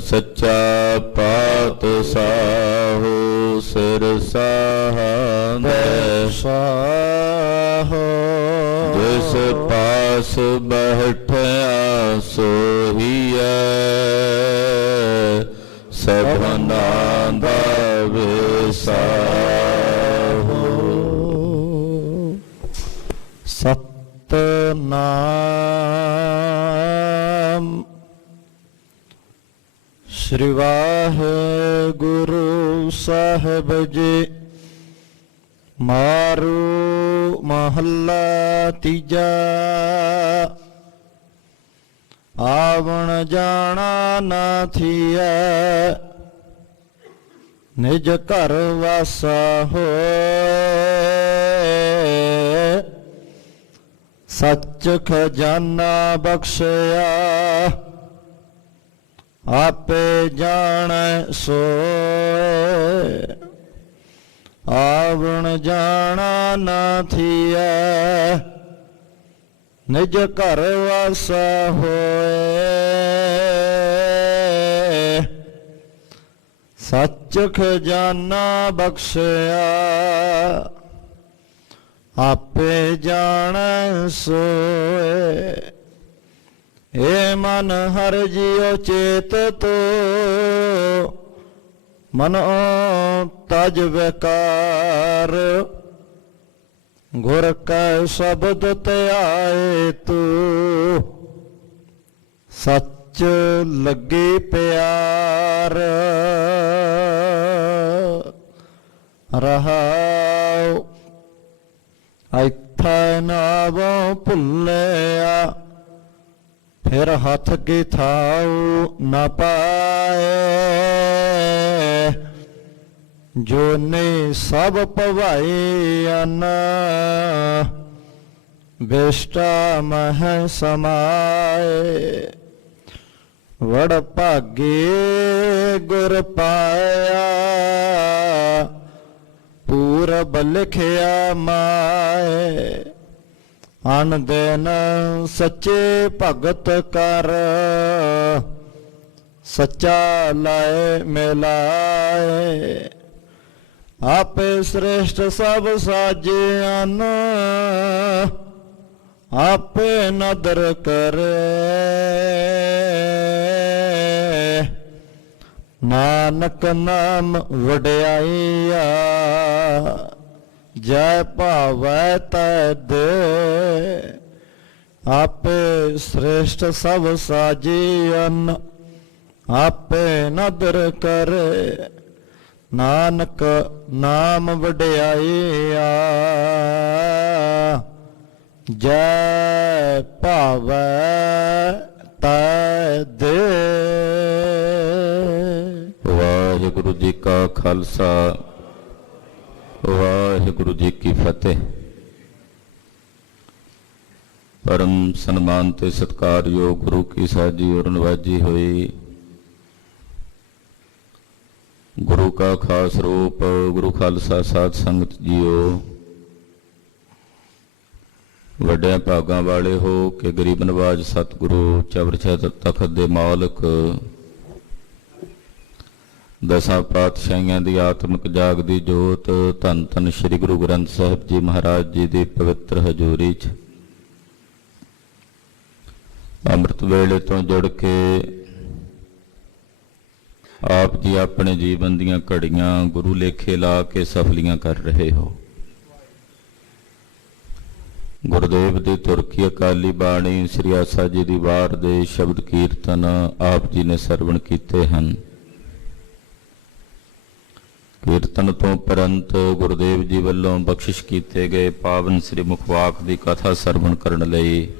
ਸੱਚਾ ਪਾਤਸ਼ਾਹੋ ਸਿਰ ਸਾਹੰਦੈ ਸਾਹੋ ਜਿਸ ਪਾਸ ਬੈਠਿਆ ਸੋਹੀਐ ਸਭਨਾ ਦਾ ਵਿਸਾਹੋ। ਸਤਨਾਮ ਸ੍ਰੀ ਵਾਹਿਗੁਰੂ ਸਾਹਿਬ ਜੀ। ਮਾਰੂ ਮਹੱਲਾ ਤੀਜਾ। ਆਵਣ ਜਾਣਾ ਨਾ ਥੀਐ ਨਿਜ ਘਰ ਵਾਸਾ ਹੋਏ। ਸੱਚ ਖਜ਼ਾਨਾ ਬਖਸ਼ਿਆ ਆਪੇ ਜਾਣੈ ਸੋਏ। ਆਵਣ ਜਾਣਾ ਨਾ ਥੀਐ ਨਿਜ ਘਰ ਵਾਸਾ ਹੋਏ। ਸੱਚ ਖਜ਼ਾਨਾ ਬਖਸ਼ਿਆ ਆਪੇ ਜਾਣੈ ਸੋਏ। ਏ ਮਨ ਹਰਿ ਜੀਉ ਚੇਤ ਤੋ ਮਨੋ ਤਜ ਵਿਕਾਰ। ਗੁਰ ਕੈ ਸ਼ਬਦ ਧਿਆਏ ਤੂੰ ਸੱਚ ਲੱਗੇ ਪਿਆਰ। ਰਹਾਉ ਇੱਥੈ ਨਾਵੋਂ ਭੁੱਲਿਆ ਫਿਰ ਹੱਥ ਕੀ ਥਾਉ ਨ ਪਾਏ। ਜੋਨੇ ਸਭ ਭਵਾਈ ਅਨ ਵਿਸ਼ਟਾ ਮਹਿ ਸਮਾਏ। ਵਡ ਭਾਗੇ ਗੁਰ ਪਾਇਆ ਪੂਰਬ ਲਿਖਿਆ ਮਾਏ। ਅਨ ਦਿਨ ਸੱਚੇ ਭਗਤ ਕਰ ਸੱਚਾ ਲਾਏ ਮਿਲਾਏ। ਆਪੇ ਸ੍ਰੇਸ਼ਟ ਸਭ ਸਾਜਿਆਨ ਆਪੇ ਨਦਰ ਕਰੇ। ਨਾਨਕ ਨਾਮ ਵਡਿਆਈਆ ਜੈ ਭਾਵੈ ਤੈ ਦੇ। ਆਪੇ ਸ੍ਰੇਸ਼ਟ ਸਭ ਸਾਜੀਅਨ ਆਪੇ ਨਦਰ ਕਰੇ। ਨਾਨਕ ਨਾਮ ਵਡਿਆਈਆ ਜੈ ਭਾਵੈ ਤੈ ਦੇ। ਵਾਹਿਗੁਰੂ ਜੀ ਕਾ ਖਾਲਸਾ ਵਾਹਿਗੁਰੂ ਜੀ ਕੀ ਫਤਿਹ। ਪਰਮ ਸਨਮਾਨ ਤੇ ਸਤਿਕਾਰਯੋਗ ਗੁਰੂ ਕੀ ਸਾਜੀ ਔਰ ਨਵਾਜੀ ਹੋਈ ਗੁਰੂ ਕਾ ਖਾਸ ਰੂਪ ਗੁਰੂ ਖਾਲਸਾ ਸਾਧ ਸੰਗਤ ਜੀਓ। ਵੱਡਿਆਂ ਭਾਗਾਂ ਵਾਲੇ ਹੋ ਕਿ ਗਰੀਬ ਨਵਾਜ ਸਤਿਗੁਰੂ ਚਵਰਛਤ ਤਖਤ ਦੇ ਮਾਲਕ ਦਸਾਂ ਪਾਤਸ਼ਾਹੀਆਂ ਦੀ ਆਤਮਿਕ ਜਾਗਦੀ ਜੋਤ ਧੰਨ ਧੰਨ ਸ੍ਰੀ ਗੁਰੂ ਗ੍ਰੰਥ ਸਾਹਿਬ ਜੀ ਮਹਾਰਾਜ ਜੀ ਦੀ ਪਵਿੱਤਰ ਹਜ਼ੂਰੀ 'ਚ ਅੰਮ੍ਰਿਤ ਵੇਲੇ ਤੋਂ ਜੁੜ ਕੇ ਆਪ ਜੀ ਆਪਣੇ ਜੀਵਨ ਦੀਆਂ ਘੜੀਆਂ ਗੁਰੂ ਲੇਖੇ ਲਾ ਕੇ ਸਫਲੀਆਂ ਕਰ ਰਹੇ ਹੋ। ਗੁਰਦੇਵ ਦੀ ਤੁਰਕੀ ਅਕਾਲੀ ਬਾਣੀ ਸ੍ਰੀ ਆਸਾ ਜੀ ਦੀ ਵਾਰ ਦੇ ਸ਼ਬਦ ਕੀਰਤਨ ਆਪ ਜੀ ਨੇ ਸਰਵਣ ਕੀਤੇ ਹਨ। ਕੀਰਤਨ ਤੋਂ ਉਪਰੰਤ ਗੁਰਦੇਵ ਜੀ ਵੱਲੋਂ ਬਖਸ਼ਿਸ਼ ਕੀਤੇ ਗਏ ਪਾਵਨ ਸ੍ਰੀ ਮੁਖਵਾਕ ਦੀ ਕਥਾ ਸਰਵਣ ਕਰਨ ਲਈ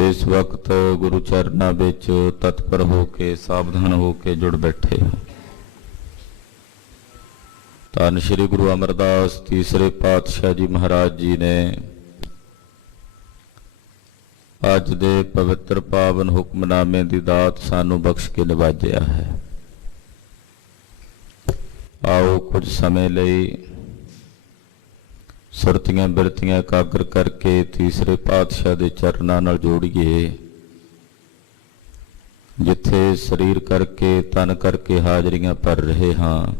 ਇਸ ਵਕਤ ਗੁਰੂ ਚਰਨਾਂ ਵਿੱਚ ਤਤਪਰ ਹੋ ਕੇ ਸਾਵਧਾਨ ਹੋ ਕੇ ਜੁੜ ਬੈਠੇ ਹੋ। ਧੰਨ ਸ਼੍ਰੀ ਗੁਰੂ ਅਮਰਦਾਸ ਤੀਸਰੇ ਪਾਤਸ਼ਾਹ ਜੀ ਮਹਾਰਾਜ ਜੀ ਨੇ ਅੱਜ ਦੇ ਪਵਿੱਤਰ ਪਾਵਨ ਹੁਕਮਨਾਮੇ ਦੀ ਦਾਤ ਸਾਨੂੰ ਬਖਸ਼ ਕੇ ਨਿਵਾਜਿਆ ਹੈ। ਆਓ ਕੁਝ ਸਮੇਂ ਲਈ ਸੁਰਤੀਆਂ ਬਿਰਤੀਆਂ ਇਕਾਗਰ ਕਰਕੇ ਤੀਸਰੇ ਪਾਤਸ਼ਾਹ ਦੇ ਚਰਨਾਂ ਨਾਲ ਜੋੜੀਏ। ਜਿੱਥੇ ਸਰੀਰ ਕਰਕੇ ਤਨ ਕਰਕੇ ਹਾਜ਼ਰੀਆਂ ਭਰ ਰਹੇ ਹਾਂ,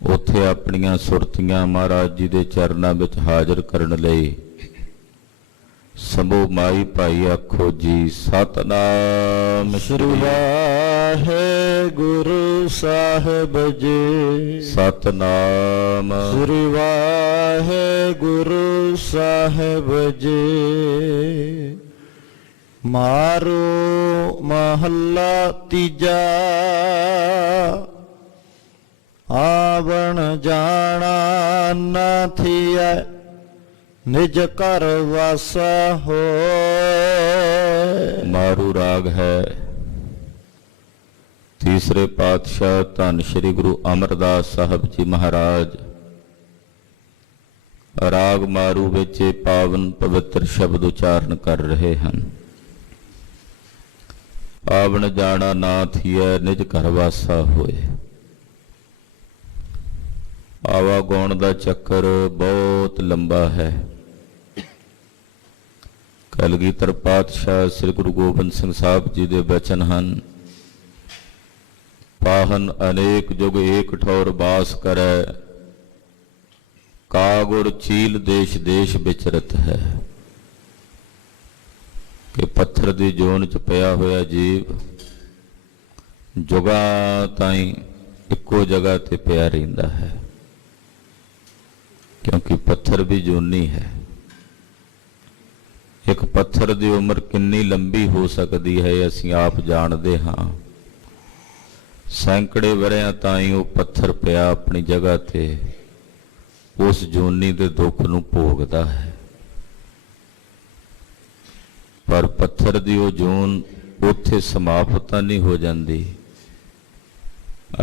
ਉੱਥੇ ਆਪਣੀਆਂ ਸੁਰਤੀਆਂ ਮਹਾਰਾਜ ਜੀ ਦੇ ਚਰਨਾਂ ਵਿੱਚ ਹਾਜ਼ਰ ਕਰਨ ਲਈ ਸਮੂਹ ਮਾਈ ਭਾਈ ਆਖੋ ਜੀ ਸਤਨਾਮ ਸ੍ਰੀ ਵਾਹਿਗੁਰੂ ਸਾਹਿਬ ਜੀ। ਸਤਨਾਮ ਸ੍ਰੀ ਵਾਹਿਗੁਰੂ ਸਾਹਿਬ ਜੀ। ਮਾਰੋ ਮਹੱਲਾ ਤੀਜਾ। ਆਵਣ ਜਾਣਾ ਨਾ ਥੀਐ, ਨਿਜ ਘਰ ਵਾਸਾ ਹੋਏ। ਮਾਰੂ ਰਾਗ ਹੈ। ਤੀਸਰੇ ਪਾਤਸ਼ਾਹ ਧੰਨ ਸ਼੍ਰੀ ਗੁਰੂ ਅਮਰਦਾਸ ਸਾਹਿਬ ਜੀ ਮਹਾਰਾਜ ਰਾਗ ਮਾਰੂ ਵਿੱਚ ਇਹ ਪਾਵਨ ਪਵਿੱਤਰ ਸ਼ਬਦ ਉਚਾਰਨ ਕਰ ਰਹੇ ਹਨ। ਆਵਣ ਜਾਣਾ ਨਾ ਥੀਐ, ਨਿਜ ਘਰ ਵਾਸਾ ਹੋਏ। ਆਵਾਗਾਉਣ ਦਾ ਚੱਕਰ ਬਹੁਤ ਲੰਬਾ ਹੈ। ਕਲਗੀਧਰ ਪਾਤਸ਼ਾਹ ਸ੍ਰੀ ਗੁਰੂ ਗੋਬਿੰਦ ਸਿੰਘ ਸਾਹਿਬ ਜੀ ਦੇ ਬਚਨ ਹਨ, ਪਾਹਨ ਅਨੇਕ ਜੁਗ ਏਕ ਠੌਰ ਬਾਸ ਕਰੈ, ਕਾਗੁਰ ਚੀਲ ਦੇਸ਼ ਦੇਸ਼ ਵਿਚਰਤ ਹੈ। ਕਿ ਪੱਥਰ ਦੀ ਜੋਨ ਚ ਪਿਆ ਹੋਇਆ ਜੀਵ ਜੁਗਾਂ ਤਾਈਂ ਇੱਕੋ ਜਗ੍ਹਾ ਤੇ ਪਿਆ ਰਹਿੰਦਾ ਹੈ, ਕਿਉਂਕਿ ਪੱਥਰ ਵੀ ਜੂਨੀ ਹੈ। ਇੱਕ ਪੱਥਰ ਦੀ ਉਮਰ ਕਿੰਨੀ ਲੰਬੀ ਹੋ ਸਕਦੀ ਹੈ ਅਸੀਂ ਆਪ ਜਾਣਦੇ ਹਾਂ। ਸੈਂਕੜੇ ਵਰਿਆਂ ਤਾਈਂ ਉਹ ਪੱਥਰ ਪਿਆ ਆਪਣੀ ਜਗ੍ਹਾ ਤੇ ਉਸ ਜੂਨੀ ਦੇ ਦੁੱਖ ਨੂੰ ਭੋਗਦਾ ਹੈ, ਪਰ ਪੱਥਰ ਦੀ ਉਹ ਜੂਨ ਉੱਥੇ ਸਮਾਪਤ ਤਾਂ ਨਹੀਂ ਹੋ ਜਾਂਦੀ,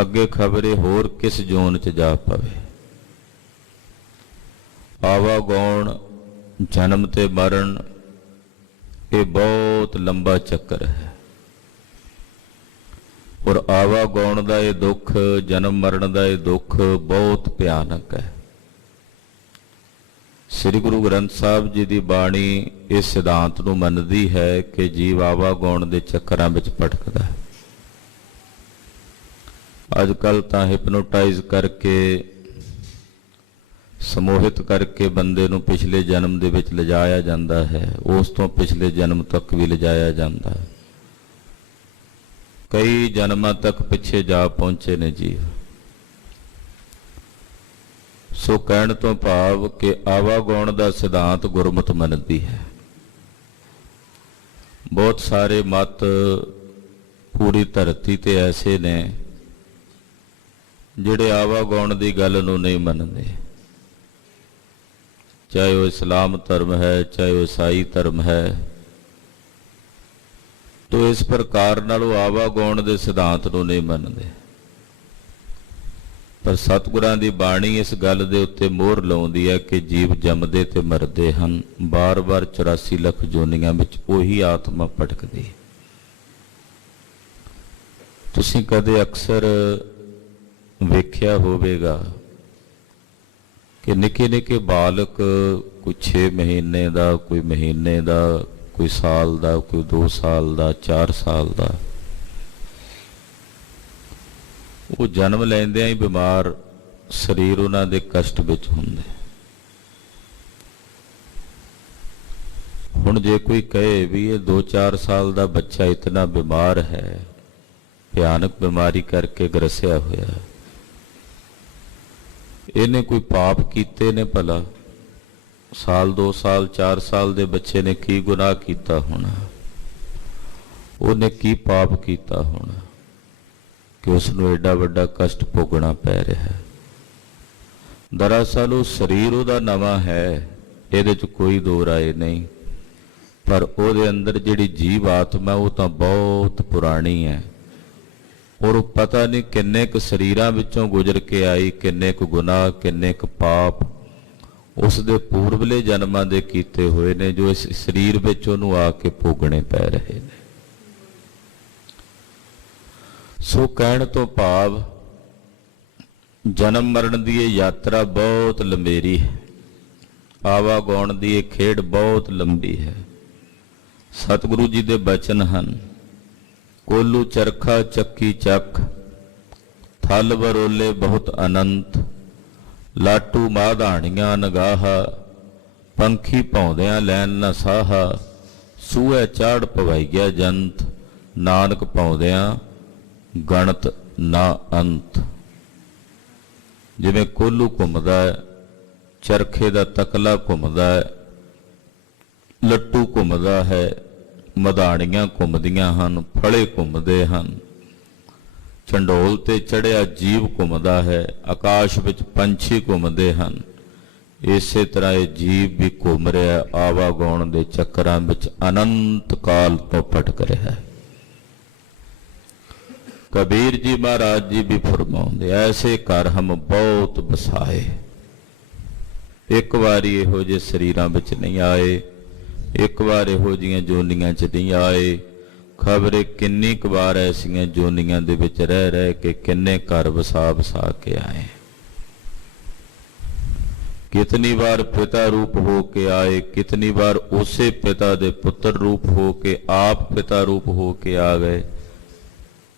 ਅੱਗੇ ਖਬਰੇ ਹੋਰ ਕਿਸ ਜੂਨ 'ਚ ਜਾ ਪਵੇ। ਆਵਾਗਾਉਣ, ਜਨਮ ਤੇ ਮਰਨ, ਇਹ ਬਹੁਤ ਲੰਬਾ ਚੱਕਰ ਹੈ। ਔਰ ਆਵਾਗਾਉਣ ਦਾ ਇਹ ਦੁੱਖ, ਜਨਮ ਮਰਨ ਦਾ ਇਹ ਦੁੱਖ ਬਹੁਤ ਭਿਆਨਕ ਹੈ। ਸ੍ਰੀ ਗੁਰੂ ਗ੍ਰੰਥ ਸਾਹਿਬ ਜੀ ਦੀ ਬਾਣੀ ਇਸ ਸਿਧਾਂਤ ਨੂੰ ਮੰਨਦੀ ਹੈ ਕਿ ਜੀਵ ਆਵਾਗਾਉਣ ਦੇ ਚੱਕਰਾਂ ਵਿੱਚ ਭਟਕਦਾ ਹੈ। ਅੱਜ ਕੱਲ੍ਹ ਤਾਂ ਹਿਪਨੋਟਾਈਜ਼ ਕਰਕੇ, ਸਮੋਹਿਤ ਕਰਕੇ ਬੰਦੇ ਨੂੰ ਪਿਛਲੇ ਜਨਮ ਦੇ ਵਿੱਚ ਲਿਜਾਇਆ ਜਾਂਦਾ ਹੈ, ਉਸ ਤੋਂ ਪਿਛਲੇ ਜਨਮ ਤੱਕ ਵੀ ਲਿਜਾਇਆ ਜਾਂਦਾ ਹੈ। ਕਈ ਜਨਮਾਂ ਤੱਕ ਪਿੱਛੇ ਜਾ ਪਹੁੰਚੇ ਨੇ ਜੀ। ਸੋ ਕਹਿਣ ਤੋਂ ਭਾਵ ਕਿ ਆਵਾਗਾਉਣ ਦਾ ਸਿਧਾਂਤ ਗੁਰਮਤਿ ਮੰਨਦੀ ਹੈ। ਬਹੁਤ ਸਾਰੇ ਮਤ ਪੂਰੀ ਧਰਤੀ ਤੇ ਐਸੇ ਨੇ ਜਿਹੜੇ ਆਵਾਗਾਉਣ ਦੀ ਗੱਲ ਨੂੰ ਨਹੀਂ ਮੰਨਦੇ, ਚਾਹੇ ਉਹ ਇਸਲਾਮ ਧਰਮ ਹੈ, ਚਾਹੇ ਉਹ ਈਸਾਈ ਧਰਮ ਹੈ। ਤੋ ਇਸ ਪ੍ਰਕਾਰ ਨਾਲ ਉਹ ਆਵਾਗਾਉਣ ਦੇ ਸਿਧਾਂਤ ਨੂੰ ਨਹੀਂ ਮੰਨਦੇ। ਪਰ ਸਤਿਗੁਰਾਂ ਦੀ ਬਾਣੀ ਇਸ ਗੱਲ ਦੇ ਉੱਤੇ ਮੋਹਰ ਲਾਉਂਦੀ ਹੈ ਕਿ ਜੀਵ ਜੰਮਦੇ ਤੇ ਮਰਦੇ ਹਨ, ਬਾਰ-ਬਾਰ 84 ਲੱਖ ਜੋਨੀਆਂ ਵਿੱਚ ਉਹੀ ਆਤਮਾ ਭਟਕਦੀ। ਤੁਸੀਂ ਕਦੇ ਅਕਸਰ ਵੇਖਿਆ ਹੋਵੇਗਾ ਕਿ ਨਿੱਕੇ ਨਿੱਕੇ ਬਾਲਕ, ਕੋਈ 6 ਮਹੀਨੇ ਦਾ, ਕੋਈ ਮਹੀਨੇ ਦਾ, ਕੋਈ ਸਾਲ ਦਾ, ਕੋਈ 2 ਸਾਲ ਦਾ, 4 ਸਾਲ ਦਾ, ਉਹ ਜਨਮ ਲੈਂਦਿਆਂ ਹੀ ਬਿਮਾਰ, ਸਰੀਰ ਉਹਨਾਂ ਦੇ ਕਸ਼ਟ ਵਿੱਚ ਹੁੰਦੇ। ਹੁਣ ਜੇ ਕੋਈ ਕਹੇ ਵੀ ਇਹ 2-4 ਸਾਲ ਦਾ ਬੱਚਾ ਇਤਨਾ ਬਿਮਾਰ ਹੈ, ਭਿਆਨਕ ਬਿਮਾਰੀ ਕਰਕੇ ਗਰਸਿਆ ਹੋਇਆ, ਇਹਨੇ ਕੋਈ ਪਾਪ ਕੀਤੇ ਨੇ ਭਲਾ? ਸਾਲ 2 ਸਾਲ 4 ਸਾਲ ਦੇ ਬੱਚੇ ਨੇ ਕੀ ਗੁਨਾਹ ਕੀਤਾ ਹੋਣਾ? ਉਹਨੇ ਕੀ ਪਾਪ ਕੀਤਾ ਹੋਣਾ ਕਿ ਉਸ ਨੂੰ ਐਡਾ ਵੱਡਾ ਕਸ਼ਟ ਭੋਗਣਾ ਪੈ ਰਿਹਾ ਹੈ? ਦਰਅਸਲ ਉਹ ਸਰੀਰ ਉਹਦਾ ਨਵਾਂ ਹੈ, ਇਹਦੇ 'ਚ ਕੋਈ ਦੋ ਰਾਏ ਨਹੀਂ, ਪਰ ਉਹਦੇ ਅੰਦਰ ਜਿਹੜੀ ਜੀਵ ਆਤਮਾ ਉਹ ਤਾਂ ਬਹੁਤ ਪੁਰਾਣੀ ਹੈ। ਔਰ ਉਹ ਪਤਾ ਨਹੀਂ ਕਿੰਨੇ ਕੁ ਸਰੀਰਾਂ ਵਿੱਚੋਂ ਗੁਜ਼ਰ ਕੇ ਆਈ, ਕਿੰਨੇ ਕੁ ਗੁਨਾਹ, ਕਿੰਨੇ ਕੁ ਪਾਪ ਉਸ ਦੇ ਪੂਰਬਲੇ ਜਨਮਾਂ ਦੇ ਕੀਤੇ ਹੋਏ ਨੇ, ਜੋ ਇਸ ਸਰੀਰ ਵਿੱਚ ਉਹਨੂੰ ਆ ਕੇ ਭੋਗਣੇ ਪੈ ਰਹੇ ਨੇ। ਸੋ ਕਹਿਣ ਤੋਂ ਭਾਵ ਜਨਮ ਮਰਨ ਦੀ ਇਹ ਯਾਤਰਾ ਬਹੁਤ ਲੰਬੇਰੀ ਹੈ, ਆਵਾਗਾਉਣ ਦੀ ਇਹ ਖੇਡ ਬਹੁਤ ਲੰਬੀ ਹੈ। ਸਤਿਗੁਰੂ ਜੀ ਦੇ ਬਚਨ ਹਨ, ਕੋਲੂ ਚਰਖਾ ਚੱਕੀ ਚੱਕ, ਥਲ ਬਰੋਲੇ ਬਹੁਤ ਅਨੰਤ, ਲਾਟੂ ਮਾਧਾਣੀਆਂ ਨਗਾਹਾ, ਪੰਖੀ ਭੌਂਦਿਆਂ ਲੈਣ ਨਾ ਸਾਹਾ, ਸੂਹੇ ਚਾੜ ਪਵਾਈਆ ਜੰਤ, ਨਾਨਕ ਭੌਂਦਿਆਂ ਗਣਤ ਨਾ ਅੰਤ। ਜਿਵੇਂ ਕੋਲੂ ਘੁੰਮਦਾ ਹੈ, ਚਰਖੇ ਦਾ ਤਕਲਾ ਘੁੰਮਦਾ ਹੈ, ਲੱਟੂ ਘੁੰਮਦਾ ਹੈ, ਮਧਾਣੀਆਂ ਘੁੰਮਦੀਆਂ ਹਨ, ਫਲੇ ਘੁੰਮਦੇ ਹਨ, ਚੰਡੋਲ ਤੇ ਚੜਿਆ ਜੀਵ ਘੁੰਮਦਾ ਹੈ, ਆਕਾਸ਼ ਵਿੱਚ ਪੰਛੀ ਘੁੰਮਦੇ ਹਨ। ਇਸੇ ਤਰ੍ਹਾਂ ਇਹ ਜੀਵ ਵੀ ਘੁੰਮ ਰਿਹਾ, ਆਵਾਗਾਉਣ ਦੇ ਚੱਕਰਾਂ ਵਿੱਚ ਅਨੰਤ ਕਾਲ ਤੋਂ ਭਟਕ ਰਿਹਾ ਹੈ। ਕਬੀਰ ਜੀ ਮਹਾਰਾਜ ਜੀ ਵੀ ਫਰਮਾਉਂਦੇ, ਐਸੇ ਘਰ ਹਮ ਬਹੁਤ ਬਸਾਏ। ਇੱਕ ਵਾਰੀ ਇਹੋ ਜਿਹੇ ਸਰੀਰਾਂ ਵਿੱਚ ਨਹੀਂ ਆਏ, ਇੱਕ ਵਾਰ ਇਹੋ ਜਿਹੀਆਂ ਜੋਨੀਆਂ 'ਚ ਨਹੀਂ ਆਏ, ਖਬਰੇ ਕਿੰਨੀ ਕੁ ਵਾਰ ਐਸੀਆਂ ਜੋਨੀਆਂ ਦੇ ਵਿੱਚ ਰਹਿ ਰਹਿ ਕੇ ਕਿੰਨੇ ਘਰ ਵਸਾ ਕੇ ਆਏ। कितनी बार पिता रूप हो के आए, कितनी बार उसे पिता दे पुत्र रूप हो के आप पिता रूप हो के आ गए।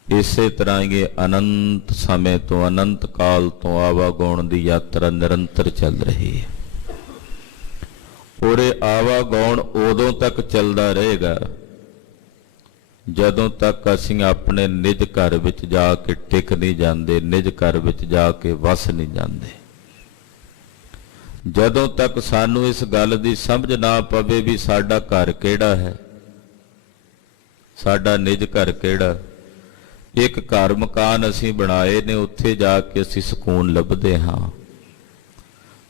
इसे तरह ये अनंत समय तो अनंत काल तो आवागौण की यात्रा निरंतर चल रही है। और आवागौण उदों तक चलता रहेगा जदों तक असीं अपने निज घर विच जाके टिक नहीं जाते, निज घर विच जाके वस नहीं जाते। ਜਦੋਂ ਤੱਕ ਸਾਨੂੰ ਇਸ ਗੱਲ ਦੀ ਸਮਝ ਨਾ ਪਵੇ ਵੀ ਸਾਡਾ ਘਰ ਕਿਹੜਾ ਹੈ, ਸਾਡਾ ਨਿਜ ਘਰ ਕਿਹੜਾ। ਇੱਕ ਘਰ ਮਕਾਨ ਅਸੀਂ ਬਣਾਏ ਨੇ, ਉੱਥੇ ਜਾ ਕੇ ਅਸੀਂ ਸਕੂਨ ਲੱਭਦੇ ਹਾਂ,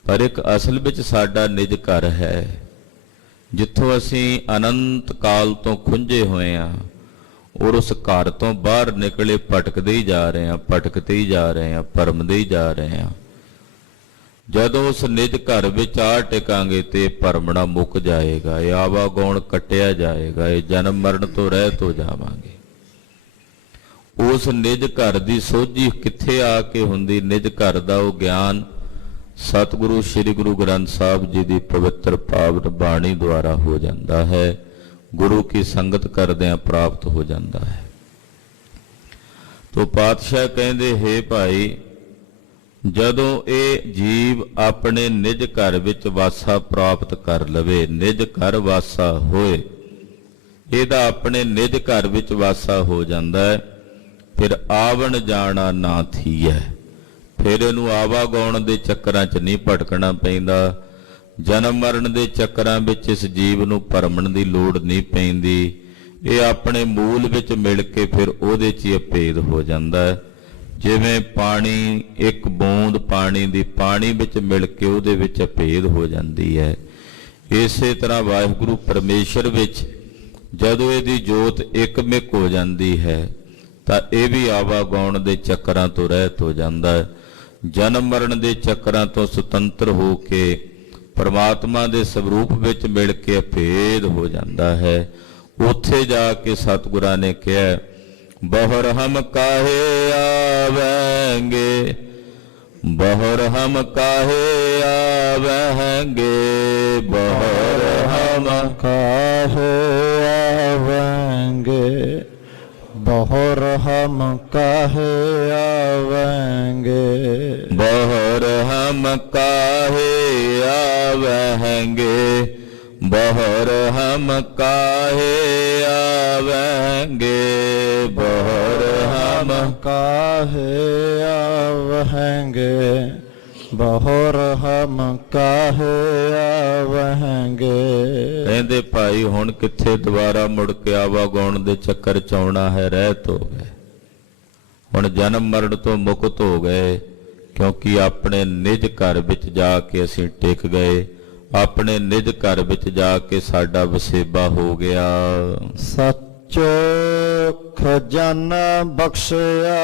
ਪਰ ਇੱਕ ਅਸਲ ਵਿੱਚ ਸਾਡਾ ਨਿਜ ਘਰ ਹੈ ਜਿੱਥੋਂ ਅਸੀਂ ਅਨੰਤ ਕਾਲ ਤੋਂ ਖੁੰਝੇ ਹੋਏ ਹਾਂ। ਔਰ ਉਸ ਘਰ ਤੋਂ ਬਾਹਰ ਨਿਕਲੇ ਭਟਕਦੇ ਹੀ ਜਾ ਰਹੇ ਹਾਂ, ਭਟਕਦੇ ਹੀ ਜਾ ਰਹੇ ਹਾਂ, ਭਰਮਦੇ ਹੀ ਜਾ ਰਹੇ ਹਾਂ। ਜਦੋਂ ਉਸ ਨਿਜ ਘਰ ਵਿੱਚ ਆ ਟਿਕਾਂਗੇ ਤੇ ਭਰਮਣਾ ਮੁੱਕ ਜਾਏਗਾ, ਇਹ ਆਵਾਗੌਣ ਕੱਟਿਆ ਜਾਏਗਾ, ਇਹ ਜਨਮ ਮਰਨ ਤੋਂ ਰਹਿਤ ਹੋ ਜਾਵਾਂਗੇ। ਉਸ ਨਿਜ ਘਰ ਦੀ ਸੋਝੀ ਕਿੱਥੇ ਆ ਕੇ ਹੁੰਦੀ? ਨਿਜ ਘਰ ਦਾ ਉਹ ਗਿਆਨ ਸਤਿਗੁਰੂ ਸ੍ਰੀ ਗੁਰੂ ਗ੍ਰੰਥ ਸਾਹਿਬ ਜੀ ਦੀ ਪਵਿੱਤਰ ਪਾਵਨ ਬਾਣੀ ਦੁਆਰਾ ਹੋ ਜਾਂਦਾ ਹੈ, ਗੁਰੂ ਕੀ ਸੰਗਤ ਕਰਦਿਆਂ ਪ੍ਰਾਪਤ ਹੋ ਜਾਂਦਾ ਹੈ। ਤੋ ਪਾਤਸ਼ਾਹ ਕਹਿੰਦੇ, ਹੇ ਭਾਈ, ਜਦੋਂ ਇਹ ਜੀਵ ਆਪਣੇ ਨਿਜ ਘਰ ਵਿੱਚ ਵਾਸਾ ਪ੍ਰਾਪਤ ਕਰ ਲਵੇ, ਨਿਜ ਘਰ ਵਾਸਾ ਹੋਏ, ਇਹਦਾ ਆਪਣੇ ਨਿਜ ਘਰ ਵਿੱਚ ਵਾਸਾ ਹੋ ਜਾਂਦਾ ਹੈ, ਫਿਰ ਆਵਣ ਜਾਣਾ ਨਾ ਥੀਐ। ਫਿਰ ਇਹਨੂੰ ਆਵਾਗਾਉਣ ਦੇ ਚੱਕਰਾਂ 'ਚ ਨਹੀਂ ਭਟਕਣਾ ਪੈਂਦਾ, ਜਨਮ ਮਰਨ ਦੇ ਚੱਕਰਾਂ ਵਿੱਚ ਇਸ ਜੀਵ ਨੂੰ ਭਰਮਣ ਦੀ ਲੋੜ ਨਹੀਂ ਪੈਂਦੀ। ਇਹ ਆਪਣੇ ਮੂਲ ਵਿੱਚ ਮਿਲ ਕੇ ਫਿਰ ਉਹਦੇ 'ਚ ਹੀ ਅਭੇਦ ਹੋ ਜਾਂਦਾ ਹੈ। ਜਿਵੇਂ ਪਾਣੀ, ਇੱਕ ਬੂੰਦ ਪਾਣੀ ਦੀ ਪਾਣੀ ਵਿੱਚ ਮਿਲ ਕੇ ਉਹਦੇ ਵਿੱਚ ਅਭੇਦ ਹੋ ਜਾਂਦੀ ਹੈ, ਇਸੇ ਤਰ੍ਹਾਂ ਵਾਹਿਗੁਰੂ ਪਰਮੇਸ਼ਰ ਵਿੱਚ ਜਦੋਂ ਇਹਦੀ ਜੋਤ ਇੱਕਮਿਕ ਹੋ ਜਾਂਦੀ ਹੈ ਤਾਂ ਇਹ ਵੀ ਆਵਾਗਾਉਣ ਦੇ ਚੱਕਰਾਂ ਤੋਂ ਰਹਿਤ ਹੋ ਜਾਂਦਾ ਹੈ। ਜਨਮ ਮਰਨ ਦੇ ਚੱਕਰਾਂ ਤੋਂ ਸੁਤੰਤਰ ਹੋ ਕੇ ਪਰਮਾਤਮਾ ਦੇ ਸਰੂਪ ਵਿੱਚ ਮਿਲ ਕੇ ਅਭੇਦ ਹੋ ਜਾਂਦਾ ਹੈ। ਉੱਥੇ ਜਾ ਕੇ ਸਤਿਗੁਰਾਂ ਨੇ ਕਿਹਾ, ਬਹੁਰ ਹਮ ਕਾਹੇ ਆਵੈਂਗੇ, ਬਹੁਰ ਹਮ ਕਾਹੇ ਆਵੈਂਗੇ, ਬਹੁਰ ਹਮ ਕਾਹੇ ਆਵੈਂਗੇ, ਬਹੁਰ ਹਮ ਕਾਹੇ ਆਵੈਂਗੇ, ਬਹੁਰ ਹਮ ਕਾਹੇ ਆਵੈਂਗੇ, ਬਹੁਰ ਹਮ ਕਾਹੇ ਆਵੈਂਗੇ, ਬਹੁਰ ਹਮ ਕਾਹੇ ਆਵੈਂਗੇ, ਬਹੁਰ ਹਮ ਕਾਹੇ ਆਵੈਂਗੇ। ਕਹਿੰਦੇ ਭਾਈ, ਹੁਣ ਕਿੱਥੇ ਦੁਬਾਰਾ ਮੁੜ ਕੇ ਆਵਾਗਾਉਣ ਦੇ ਚੱਕਰ 'ਚ ਆਉਣਾ ਹੈ, ਰਹਿਤ ਹੋ ਗਏ। ਹੁਣ ਜਨਮ ਮਰਨ ਤੋਂ ਮੁਕਤ ਹੋ ਗਏ, ਕਿਉਂਕਿ ਆਪਣੇ ਨਿਜ ਘਰ ਵਿੱਚ ਜਾ ਕੇ ਅਸੀਂ ਟਿਕ ਗਏ, ਆਪਣੇ ਨਿਜ ਘਰ ਵਿੱਚ ਜਾ ਕੇ ਸਾਡਾ ਵਸੇਬਾ ਹੋ ਗਿਆ। ਸੱਚੋ ਖਜ਼ਾਨਾ ਬਖਸ਼ਿਆ,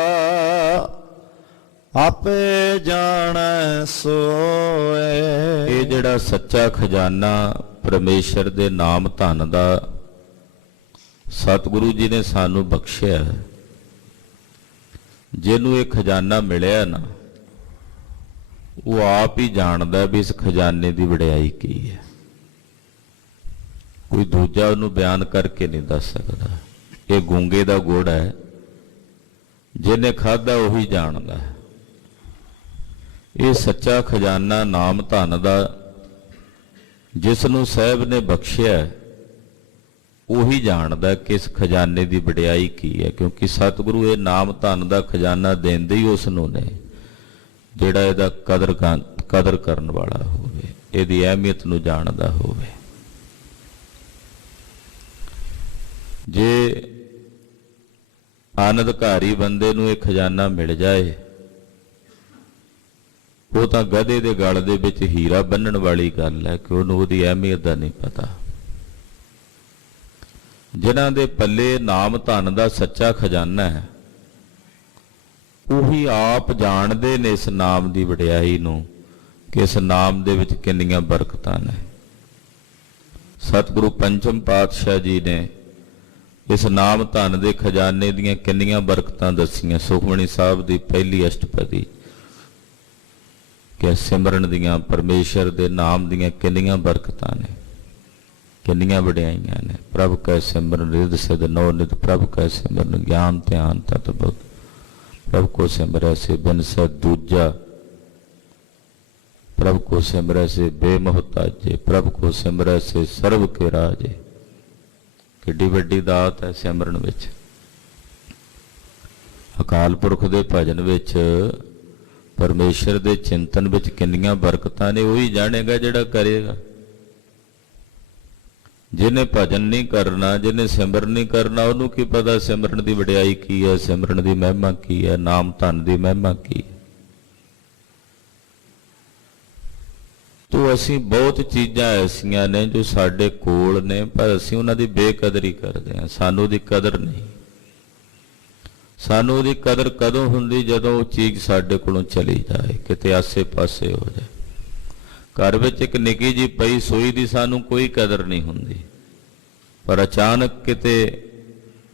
ਆਪੇ ਜਾਣੈ ਸੋਏ। ਇਹ ਜਿਹੜਾ ਸੱਚਾ ਖਜ਼ਾਨਾ ਪਰਮੇਸ਼ਰ ਦੇ ਨਾਮ ਧਨ ਦਾ ਸਤਿਗੁਰੂ ਜੀ ਨੇ ਸਾਨੂੰ ਬਖਸ਼ਿਆ, ਜਿਹਨੂੰ ਇਹ ਖਜ਼ਾਨਾ ਮਿਲਿਆ ਨਾ, ਉਹ ਆਪ ਹੀ ਜਾਣਦਾ ਵੀ ਇਸ ਖਜ਼ਾਨੇ ਦੀ ਵਡਿਆਈ ਕੀ ਹੈ। ਕੋਈ ਦੂਜਾ ਉਹਨੂੰ ਬਿਆਨ ਕਰਕੇ ਨਹੀਂ ਦੱਸ ਸਕਦਾ। ਇਹ ਗੂੰਗੇ ਦਾ ਗੁੜ ਹੈ, ਜਿਹਨੇ ਖਾਧਾ ਉਹੀ ਜਾਣਦਾ ਹੈ। ਇਹ ਸੱਚਾ ਖਜ਼ਾਨਾ ਨਾਮ ਧਨ ਦਾ ਜਿਸ ਨੂੰ ਸਾਹਿਬ ਨੇ ਬਖਸ਼ਿਆ ਉਹੀ ਜਾਣਦਾ ਕਿ ਇਸ ਖਜ਼ਾਨੇ ਦੀ ਵਡਿਆਈ ਕੀ ਹੈ, ਕਿਉਂਕਿ ਸਤਿਗੁਰੂ ਇਹ ਨਾਮ ਧਨ ਦਾ ਖਜ਼ਾਨਾ ਦਿੰਦੇ ਹੀ ਉਸ ਨੂੰ ਨੇ ਜਿਹੜਾ ਇਹਦਾ ਕਦਰ ਕਰਨ ਵਾਲਾ ਹੋਵੇ, ਇਹਦੀ ਅਹਿਮੀਅਤ ਨੂੰ ਜਾਣਦਾ ਹੋਵੇ। ਜੇ ਅਨਧਿਕਾਰੀ ਬੰਦੇ ਨੂੰ ਇਹ ਖਜ਼ਾਨਾ ਮਿਲ ਜਾਏ, ਉਹ ਤਾਂ ਗਧੇ ਦੇ ਗਲ ਦੇ ਵਿੱਚ ਹੀਰਾ ਬੰਨਣ ਵਾਲੀ ਗੱਲ ਹੈ ਕਿ ਉਹਨੂੰ ਉਹਦੀ ਅਹਿਮੀਅਤ ਦਾ ਨਹੀਂ ਪਤਾ। ਜਿਨ੍ਹਾਂ ਦੇ ਪੱਲੇ ਨਾਮ ਧਨ ਦਾ ਸੱਚਾ ਖਜ਼ਾਨਾ ਹੈ, ਉਹੀ ਆਪ ਜਾਣਦੇ ਨੇ ਇਸ ਨਾਮ ਦੀ ਵਡਿਆਈ ਨੂੰ ਕਿ ਇਸ ਨਾਮ ਦੇ ਵਿੱਚ ਕਿੰਨੀਆਂ ਬਰਕਤਾਂ ਨੇ। ਸਤਿਗੁਰੂ ਪੰਚਮ ਪਾਤਸ਼ਾਹ ਜੀ ਨੇ ਇਸ ਨਾਮ ਧਨ ਦੇ ਖਜ਼ਾਨੇ ਦੀਆਂ ਕਿੰਨੀਆਂ ਬਰਕਤਾਂ ਦੱਸੀਆਂ। ਸੁਖਮਣੀ ਸਾਹਿਬ ਦੀ ਪਹਿਲੀ ਅਸ਼ਟਪਦੀ ਕਿ ਸਿਮਰਨ ਦੀਆਂ, ਪਰਮੇਸ਼ਰ ਦੇ ਨਾਮ ਦੀਆਂ ਕਿੰਨੀਆਂ ਬਰਕਤਾਂ ਨੇ, ਕਿੰਨੀਆਂ ਵਡਿਆਈਆਂ ਨੇ। ਪ੍ਰਭ ਕੈ ਸਿਮਰਨ ਰਿਦ ਸਿਧ ਨੋ ਨਿਤ, ਪ੍ਰਭ ਕੈ ਸਿਮਰਨ ਗਿਆਨ ਧਿਆਨ ਤਤ ਬੁੱਧ, ਪ੍ਰਭ ਕੋ ਸਿਮਰੈ ਸੇ ਬਿਨਸੈ ਦੂਜਾ, ਪ੍ਰਭ ਕੋ ਸਿਮਰੈ ਸੇ ਬੇਮੁਹਤਾਜੇ, ਪ੍ਰਭ ਕੋ ਸਿਮਰੈ ਸੇ ਸਰਬ ਕੇ ਰਾਜੇ। ਕਿੱਡੀ ਵੱਡੀ ਦਾਤ ਹੈ ਸਿਮਰਨ ਵਿੱਚ। ਅਕਾਲ ਪੁਰਖ ਦੇ ਭਜਨ ਵਿੱਚ, ਪਰਮੇਸ਼ਰ ਦੇ ਚਿੰਤਨ ਵਿੱਚ ਕਿੰਨੀਆਂ ਬਰਕਤਾਂ ਨੇ ਉਹੀ ਜਾਣੇਗਾ ਜਿਹੜਾ ਕਰੇਗਾ। ਜਿਹਨੇ ਭਜਨ ਨਹੀਂ ਕਰਨਾ, ਜਿਹਨੇ ਸਿਮਰਨ ਨਹੀਂ ਕਰਨਾ, ਉਹਨੂੰ ਕੀ ਪਤਾ ਸਿਮਰਨ ਦੀ ਵਡਿਆਈ ਕੀ ਹੈ, ਸਿਮਰਨ ਦੀ ਮਹਿਮਾ ਕੀ ਹੈ, ਨਾਮ ਧਨ ਦੀ ਮਹਿਮਾ ਕੀ ਹੈ। ਤੋ ਅਸੀਂ ਬਹੁਤ ਚੀਜ਼ਾਂ ਐਸੀਆਂ ਨੇ ਜੋ ਸਾਡੇ ਕੋਲ ਨੇ, ਪਰ ਅਸੀਂ ਉਹਨਾਂ ਦੀ ਬੇਕਦਰੀ ਕਰਦੇ ਹਾਂ। ਸਾਨੂੰ ਉਹਦੀ ਕਦਰ ਨਹੀਂ। ਸਾਨੂੰ ਉਹਦੀ ਕਦਰ ਕਦੋਂ ਹੁੰਦੀ? ਜਦੋਂ ਉਹ ਚੀਜ਼ ਸਾਡੇ ਕੋਲੋਂ ਚਲੀ ਜਾਏ, ਕਿਤੇ ਆਸੇ-ਪਾਸੇ ਹੋ ਜਾਏ। ਘਰ ਵਿੱਚ ਇੱਕ ਨਿੱਕੀ ਜਿਹੀ ਪਈ ਸੂਈ ਦੀ ਸਾਨੂੰ ਕੋਈ ਕਦਰ ਨਹੀਂ ਹੁੰਦੀ, ਪਰ ਅਚਾਨਕ ਕਿਤੇ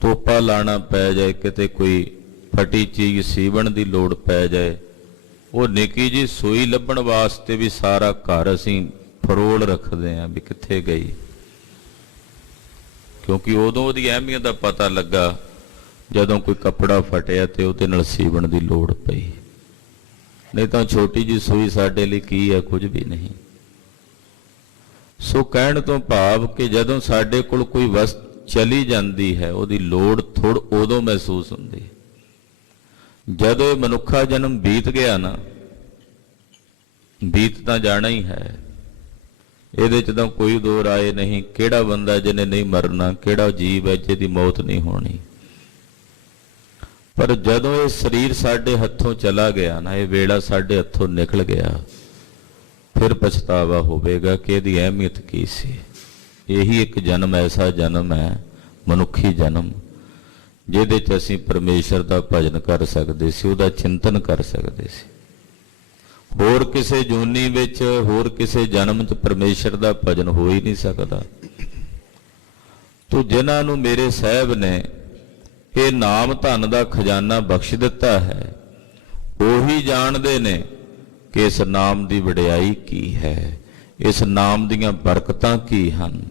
ਤੋਪਾ ਲਾਣਾ ਪੈ ਜਾਏ, ਕਿਤੇ ਕੋਈ ਫਟੀ ਚੀਜ਼ ਸੀਵਣ ਦੀ ਲੋੜ ਪੈ ਜਾਏ, ਉਹ ਨਿੱਕੀ ਜਿਹੀ ਸੂਈ ਲੱਭਣ ਵਾਸਤੇ ਵੀ ਸਾਰਾ ਘਰ ਅਸੀਂ ਫਰੋਲ ਰੱਖਦੇ ਹਾਂ ਵੀ ਕਿੱਥੇ ਗਈ। ਕਿਉਂਕਿ ਉਦੋਂ ਉਹਦੀ ਅਹਿਮੀਅਤ ਦਾ ਪਤਾ ਲੱਗਾ ਜਦੋਂ ਕੋਈ ਕੱਪੜਾ ਫਟਿਆ ਤੇ ਉਹਦੇ ਨਾਲ ਸੀਵਣ ਦੀ ਲੋੜ ਪਈ। ਨਹੀਂ ਤਾਂ ਛੋਟੀ ਜਿਹੀ ਸੂਈ ਸਾਡੇ ਲਈ ਕੀ ਹੈ? ਕੁਝ ਵੀ ਨਹੀਂ। ਸੋ ਕਹਿਣ ਤੋਂ ਭਾਵ ਕਿ ਜਦੋਂ ਸਾਡੇ ਕੋਲ ਕੋਈ ਵਸਤ ਚਲੀ ਜਾਂਦੀ ਹੈ, ਉਹਦੀ ਲੋੜ ਥੋੜ ਉਦੋਂ ਮਹਿਸੂਸ ਹੁੰਦੀ। ਜਦੋਂ ਇਹ ਮਨੁੱਖਾ ਜਨਮ ਬੀਤ ਗਿਆ ਨਾ, ਬੀਤ ਤਾਂ ਜਾਣਾ ਹੀ ਹੈ, ਇਹਦੇ 'ਚ ਤਾਂ ਕੋਈ ਦੋ ਰਾਏ ਨਹੀਂ। ਕਿਹੜਾ ਬੰਦਾ ਜਿਹਨੇ ਨਹੀਂ ਮਰਨਾ, ਕਿਹੜਾ ਜੀਵ ਹੈ ਜਿਹਦੀ ਮੌਤ ਨਹੀਂ ਹੋਣੀ। ਪਰ ਜਦੋਂ ਇਹ ਸਰੀਰ ਸਾਡੇ ਹੱਥੋਂ ਚਲਾ ਗਿਆ ਨਾ, ਇਹ ਵੇਲਾ ਸਾਡੇ ਹੱਥੋਂ ਨਿਕਲ ਗਿਆ, ਫਿਰ ਪਛਤਾਵਾ ਹੋਵੇਗਾ ਕਿ ਇਹਦੀ ਅਹਿਮੀਅਤ ਕੀ ਸੀ। ਇਹੀ ਇੱਕ ਜਨਮ ਐਸਾ ਜਨਮ ਹੈ, ਮਨੁੱਖੀ ਜਨਮ, ਜਿਹਦੇ 'ਚ ਅਸੀਂ ਪਰਮੇਸ਼ਰ ਦਾ ਭਜਨ ਕਰ ਸਕਦੇ ਸੀ, ਉਹਦਾ ਚਿੰਤਨ ਕਰ ਸਕਦੇ ਸੀ। ਹੋਰ ਕਿਸੇ ਜੂਨੀ ਵਿੱਚ, ਹੋਰ ਕਿਸੇ ਜਨਮ 'ਚ ਪਰਮੇਸ਼ਰ ਦਾ ਭਜਨ ਹੋ ਹੀ ਨਹੀਂ ਸਕਦਾ। ਤੋ ਜਿਨ੍ਹਾਂ ਨੂੰ ਮੇਰੇ ਸਾਹਿਬ ਨੇ ਇਹ ਨਾਮ ਧਨ ਦਾ ਖਜ਼ਾਨਾ ਬਖਸ਼ ਦਿੱਤਾ ਹੈ, ਉਹੀ ਜਾਣਦੇ ਨੇ ਕਿ ਇਸ ਨਾਮ ਦੀ ਵਡਿਆਈ ਕੀ ਹੈ, ਇਸ ਨਾਮ ਦੀਆਂ ਬਰਕਤਾਂ ਕੀ ਹਨ,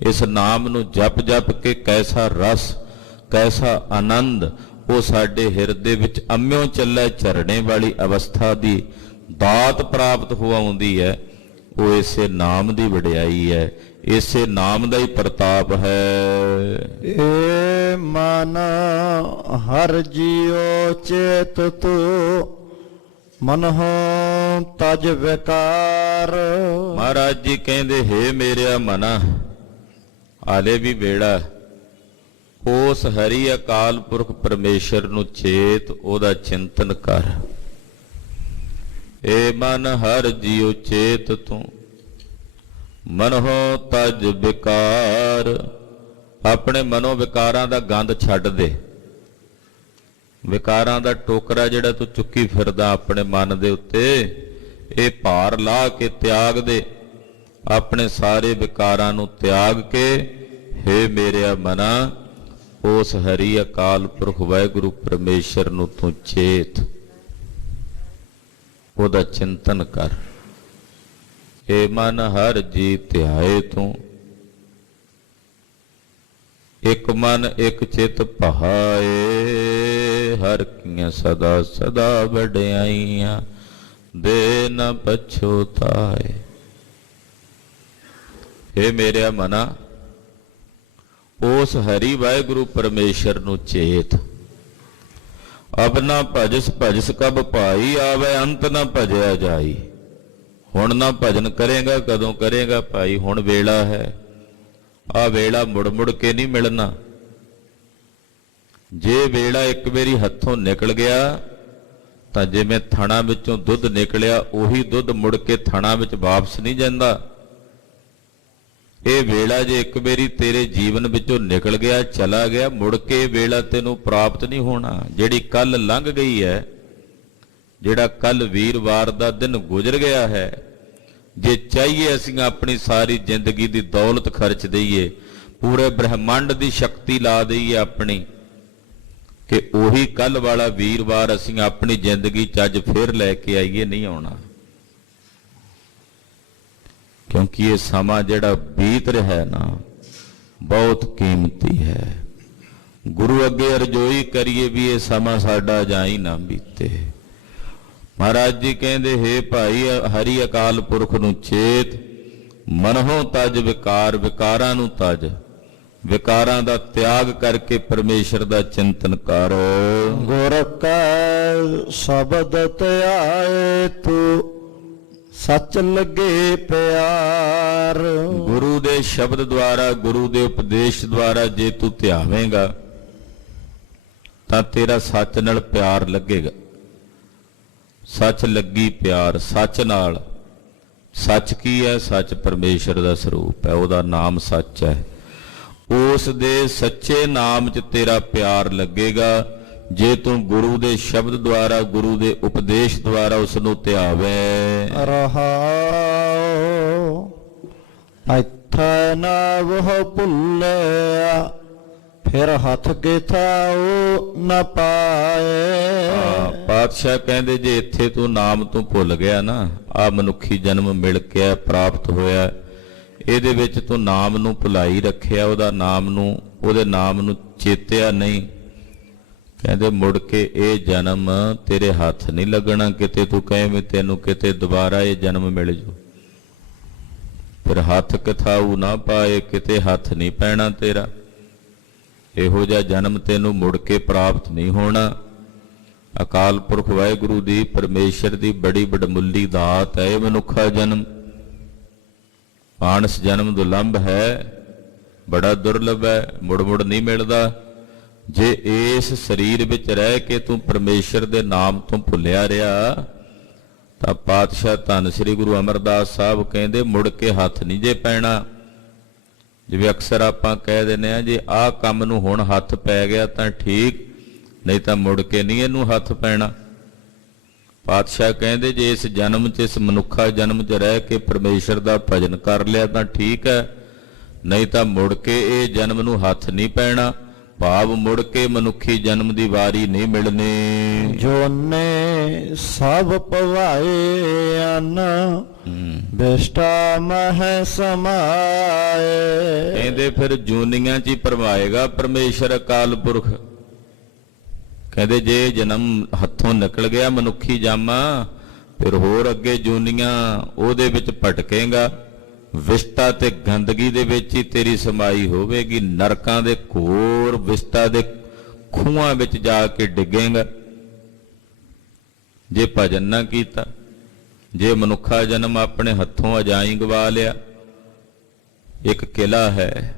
ਇਸ ਨਾਮ ਨੂੰ ਜਪ ਜਪ ਕੇ ਕੈਸਾ ਰਸ, ਕੈਸਾ ਆਨੰਦ ਉਹ ਸਾਡੇ ਹਿਰਦੇ ਵਿੱਚ ਅੰਮਿਓ ਚੱਲੇ ਝਰਨੇ ਵਾਲੀ ਅਵਸਥਾ ਦੀ ਦਾਤ ਪ੍ਰਾਪਤ ਹੋ ਆਉਂਦੀ ਹੈ। ਉਹ ਇਸੇ ਨਾਮ ਦੀ ਵਡਿਆਈ ਹੈ, ਇਸੇ ਨਾਮ ਦਾ ਹੀ ਪ੍ਰਤਾਪ ਹੈ। ਏ ਮਨ ਹਰ ਜੀਉ ਚੇਤ ਤੂ ਮਨਹੁ ਤਜ ਵਿਕਾਰ। ਮਹਾਰਾਜ ਜੀ ਕਹਿੰਦੇ, ਹੇ ਮੇਰਿਆ ਮਨਾ, ਆਲੇ ਵੀ ਵੇੜਾ ਉਸ ਹਰੀ ਅਕਾਲ ਪੁਰਖ ਪਰਮੇਸ਼ਰ ਨੂੰ ਚੇਤ, ਉਹਦਾ ਚਿੰਤਨ ਕਰ। ਏ ਮਨ ਹਰ ਜੀਉ ਚੇਤ ਤੂੰ ਮਨਹੁ ਤਜ ਵਿਕਾਰ। ਆਪਣੇ ਮਨੋ ਵਿਕਾਰਾਂ ਦਾ ਗੰਧ ਛੱਡ ਦੇ। ਵਿਕਾਰਾਂ ਦਾ ਟੋਕਰਾ ਜਿਹੜਾ ਤੂੰ ਚੁੱਕੀ ਫਿਰਦਾ ਆਪਣੇ ਮਨ ਦੇ ਉੱਤੇ, ਇਹ ਭਾਰ ਲਾ ਕੇ ਤਿਆਗ ਦੇ। ਆਪਣੇ ਸਾਰੇ ਵਿਕਾਰਾਂ ਨੂੰ ਤਿਆਗ ਕੇ, ਹੇ ਮੇਰਿਆ ਮਨਾ, ਉਸ ਹਰੀ ਅਕਾਲ ਪੁਰਖ ਵਾਹਿਗੁਰੂ ਪਰਮੇਸ਼ਰ ਨੂੰ ਤੂੰ ਚੇਤ, ਉਹਦਾ ਚਿੰਤਨ ਕਰ। ਏ ਮਨ ਹਰ ਜੀ ਧਿਆਏ ਤੂੰ ਇਕ ਮਨ ਇਕ ਚਿਤ ਭਾਏ, ਹਰ ਕੀਆਂ ਸਦਾ ਸਦਾ ਵਡਿਆਈਆਂ, ਦੇ ਨ ਪਛੋਤਾਏ। हे ਮੇਰਿਆ ਮਨਾ, ਉਸ ਹਰੀ ਵਾਹਿਗੁਰੂ ਪਰਮੇਸ਼ਰ ਨੂੰ ਚੇਤ। ਅਬ ਨਾ ਭਜਸ ਭਜਸ ਕਬ ਭਾਈ, ਆਵੇ ਅੰਤ ਨਾ ਭਜਿਆ ਜਾਈ। ਹੁਣ ਨਾ ਭਜਨ ਕਰੇਗਾ, ਕਦੋਂ ਕਰੇਗਾ ਭਾਈ? ਹੁਣ ਵੇਲਾ ਹੈ। ਆ ਵੇਲਾ ਮੁੜ ਮੁੜ ਕੇ ਨਹੀਂ ਮਿਲਣਾ। ਜੇ ਵੇਲਾ ਇੱਕ ਵਾਰੀ ਹੱਥੋਂ ਨਿਕਲ ਗਿਆ ਤਾਂ ਜਿਵੇਂ ਥਣਾ ਵਿੱਚੋਂ ਦੁੱਧ ਨਿਕਲਿਆ, ਉਹੀ ਦੁੱਧ ਮੁੜ ਕੇ ਥਣਾ ਵਿੱਚ ਵਾਪਸ ਨਹੀਂ ਜਾਂਦਾ। ਇਹ ਵੇਲਾ ਜੇ ਇੱਕ ਵਾਰੀ ਤੇਰੇ ਜੀਵਨ ਵਿੱਚੋਂ ਨਿਕਲ ਗਿਆ, ਚਲਾ ਗਿਆ, ਮੁੜ ਕੇ ਵੇਲਾ ਤੈਨੂੰ ਪ੍ਰਾਪਤ ਨਹੀਂ ਹੋਣਾ। ਜਿਹੜੀ ਕੱਲ ਲੰਘ ਗਈ ਹੈ, ਜਿਹੜਾ ਕੱਲ ਵੀਰਵਾਰ ਦਾ ਦਿਨ ਗੁਜ਼ਰ ਗਿਆ ਹੈ, ਜੇ ਚਾਹੀਏ ਅਸੀਂ ਆਪਣੀ ਸਾਰੀ ਜ਼ਿੰਦਗੀ ਦੀ ਦੌਲਤ ਖਰਚ ਦਈਏ, ਪੂਰੇ ਬ੍ਰਹਿਮੰਡ ਦੀ ਸ਼ਕਤੀ ਲਾ ਦਈਏ ਆਪਣੀ, ਕਿ ਉਹੀ ਕੱਲ ਵਾਲਾ ਵੀਰਵਾਰ ਅਸੀਂ ਆਪਣੀ ਜ਼ਿੰਦਗੀ 'ਚ ਅੱਜ ਫਿਰ ਲੈ ਕੇ ਆਈਏ, ਨਹੀਂ ਆਉਣਾ। ਕਿਉਂਕਿ ਇਹ ਸਮਾਂ ਜਿਹੜਾ ਬੀਤ ਰਿਹਾ ਨਾ, ਬਹੁਤ ਕੀਮਤੀ ਹੈ। ਗੁਰੂ ਅੱਗੇ ਅਰਜ਼ੋਈ ਕਰੀਏ ਵੀ ਇਹ ਸਮਾਂ ਸਾਡਾ ਜਾਈ ਨਾ ਬੀਤੇ। ਮਹਾਰਾਜ ਜੀ ਕਹਿੰਦੇ, ਹੇ ਭਾਈ ਹਰੀ ਅਕਾਲ ਪੁਰਖ ਨੂੰ ਚੇਤ, ਮਨਹੁ ਤਜ ਵਿਕਾਰ, ਵਿਕਾਰਾਂ ਨੂੰ ਤਜ, ਵਿਕਾਰਾਂ ਦਾ ਤਿਆਗ ਕਰਕੇ ਪਰਮੇਸ਼ਰ ਦਾ ਚਿੰਤਨ ਕਰ। ਗੁਰ ਕੈ ਸ਼ਬਦ ਧਿਆਏ, ਤੂੰ ਸੱਚ ਲੱਗੇ ਪਿਆਰ। ਗੁਰੂ ਦੇ ਸ਼ਬਦ ਦੁਆਰਾ, ਗੁਰੂ ਦੇ ਉਪਦੇਸ਼ ਦੁਆਰਾ ਜੇ ਤੂੰ ਧਿਆਵੇਂਗਾ ਤਾਂ ਤੇਰਾ ਸੱਚ ਨਾਲ ਪਿਆਰ ਲੱਗੇਗਾ। ਸੱਚ ਲੱਗੀ ਪਿਆਰ, ਸੱਚ ਨਾਲ। ਸੱਚ ਕੀ ਹੈ? ਸੱਚ ਪਰਮੇਸ਼ਰ ਦਾ ਸਰੂਪ ਹੈ, ਉਹਦਾ ਨਾਮ ਸੱਚ ਹੈ। ਉਸ ਦੇ ਸੱਚੇ ਨਾਮ 'ਚ ਤੇਰਾ ਪਿਆਰ ਲੱਗੇਗਾ ਜੇ ਤੂੰ ਗੁਰੂ ਦੇ ਸ਼ਬਦ ਦੁਆਰਾ, ਗੁਰੂ ਦੇ ਉਪਦੇਸ਼ ਦੁਆਰਾ ਉਸ ਨੂੰ ਧਿਆਵੇਂ। ਰਹਾਉ ਇੱਥੈ ਨਾ ਵਹ ਭੁੱਲਿਆ, ਫਿਰ ਹੱਥ ਕੇ ਥਾਉ ਨ ਪਾਏ। ਪਾਤਸ਼ਾਹ ਕਹਿੰਦੇ, ਜੇ ਇੱਥੇ ਤੂੰ ਨਾਮ ਤੋਂ ਭੁੱਲ ਗਿਆ ਨਾ, ਆ ਮਨੁੱਖੀ ਜਨਮ ਮਿਲ ਕੇ ਪ੍ਰਾਪਤ ਹੋਇਆ, ਇਹਦੇ ਵਿੱਚ ਤੂੰ ਨਾਮ ਨੂੰ ਭੁਲਾਈ ਰੱਖਿਆ, ਉਹਦਾ ਨਾਮ ਨੂੰ, ਉਹਦੇ ਨਾਮ ਨੂੰ ਚੇਤਿਆ ਨਹੀਂ, ਕਹਿੰਦੇ ਮੁੜ ਕੇ ਇਹ ਜਨਮ ਤੇਰੇ ਹੱਥ ਨਹੀਂ ਲੱਗਣਾ। ਕਿਤੇ ਤੂੰ ਕਹੇ ਵੀ ਤੈਨੂੰ ਕਿਤੇ ਦੁਬਾਰਾ ਇਹ ਜਨਮ ਮਿਲ ਜੂ, ਫਿਰ ਹੱਥ ਕਥਾਊ ਨਾ ਪਾਏ, ਕਿਤੇ ਹੱਥ ਨਹੀਂ ਪੈਣਾ ਤੇਰਾ। ਇਹੋ ਜਿਹਾ ਜਨਮ ਤੈਨੂੰ ਮੁੜ ਕੇ ਪ੍ਰਾਪਤ ਨਹੀਂ ਹੋਣਾ। ਅਕਾਲ ਪੁਰਖ ਵਾਹਿਗੁਰੂ ਦੀ, ਪਰਮੇਸ਼ਰ ਦੀ ਬੜੀ ਵਡਮੁੱਲੀ ਦਾਤ ਹੈ ਇਹ ਮਨੁੱਖਾ ਜਨਮ। ਮਾਨਸ ਜਨਮ ਦੁਰਲੱਭ ਹੈ, ਬੜਾ ਦੁਰਲੱਭ ਹੈ, ਮੁੜ ਮੁੜ ਨਹੀਂ ਮਿਲਦਾ। ਜੇ ਇਸ ਸਰੀਰ ਵਿੱਚ ਰਹਿ ਕੇ ਤੂੰ ਪਰਮੇਸ਼ਰ ਦੇ ਨਾਮ ਤੋਂ ਭੁੱਲਿਆ ਰਿਹਾ ਤਾਂ ਪਾਤਸ਼ਾਹ ਧੰਨ ਸ੍ਰੀ ਗੁਰੂ ਅਮਰਦਾਸ ਸਾਹਿਬ ਕਹਿੰਦੇ, ਮੁੜ ਕੇ ਹੱਥ ਨਹੀਂ ਜੇ ਪੈਣਾ। ਜਿਵੇਂ ਅਕਸਰ ਆਪਾਂ ਕਹਿ ਦਿੰਦੇ ਆ, ਜੇ ਆਹ ਕੰਮ ਨੂੰ ਹੁਣ ਹੱਥ ਪੈ ਗਿਆ ਤਾਂ ਠੀਕ, ਨਹੀਂ ਤਾਂ ਮੁੜ ਕੇ ਨਹੀਂ ਇਹਨੂੰ ਹੱਥ ਪੈਣਾ। ਪਾਤਸ਼ਾਹ ਕਹਿੰਦੇ, ਜੇ ਇਸ ਜਨਮ 'ਚ, ਇਸ ਮਨੁੱਖਾ ਜਨਮ 'ਚ ਰਹਿ ਕੇ ਪਰਮੇਸ਼ਰ ਦਾ ਭਜਨ ਕਰ ਲਿਆ ਤਾਂ ਠੀਕ ਹੈ, ਨਹੀਂ ਤਾਂ ਮੁੜ ਕੇ ਇਹ ਜਨਮ ਨੂੰ ਹੱਥ ਨਹੀਂ ਪੈਣਾ। ਭਾਵ ਮੁੜ ਕੇ ਮਨੁੱਖੀ ਜਨਮ ਦੀ ਵਾਰੀ ਨਹੀਂ ਮਿਲਣੀ। ਜੋਨੇ ਸਭ ਪਵਾਏ ਅਨ, ਬਿਸ਼ਟਾ ਮਹਿ ਸਮਾਏ। ਕਹਿੰਦੇ ਫਿਰ ਜੂਨੀਆਂ 'ਚ ਹੀ ਪਰਵਾਏਗਾ ਪਰਮੇਸ਼ਰ ਅਕਾਲ ਪੁਰਖ। ਕਹਿੰਦੇ ਜੇ ਜਨਮ ਹੱਥੋਂ ਨਿਕਲ ਗਿਆ ਮਨੁੱਖੀ ਜਾਮਾ, ਫਿਰ ਹੋਰ ਅੱਗੇ ਜੂਨੀਆਂ ਉਹਦੇ ਵਿੱਚ ਭਟਕੇਗਾ। ਵਿਸ਼ਟਾ ਤੇ ਗੰਦਗੀ ਦੇ ਵਿੱਚ ਹੀ ਤੇਰੀ ਸਮਾਈ ਹੋਵੇਗੀ। ਨਰਕਾਂ ਦੇ ਘੋਰ ਵਿਸ਼ਟਾ ਦੇ ਖੂਹਾਂ ਵਿੱਚ ਜਾ ਕੇ ਡਿੱਗੇਗਾ ਜੇ ਭਜਨ ਨਾ ਕੀਤਾ। ਜੇ ਮਨੁੱਖਾ ਜਨਮ ਆਪਣੇ ਹੱਥੋਂ ਅਜਾਈ ਗਵਾ ਲਿਆ। ਇੱਕ ਕਿਲਾ ਹੈ,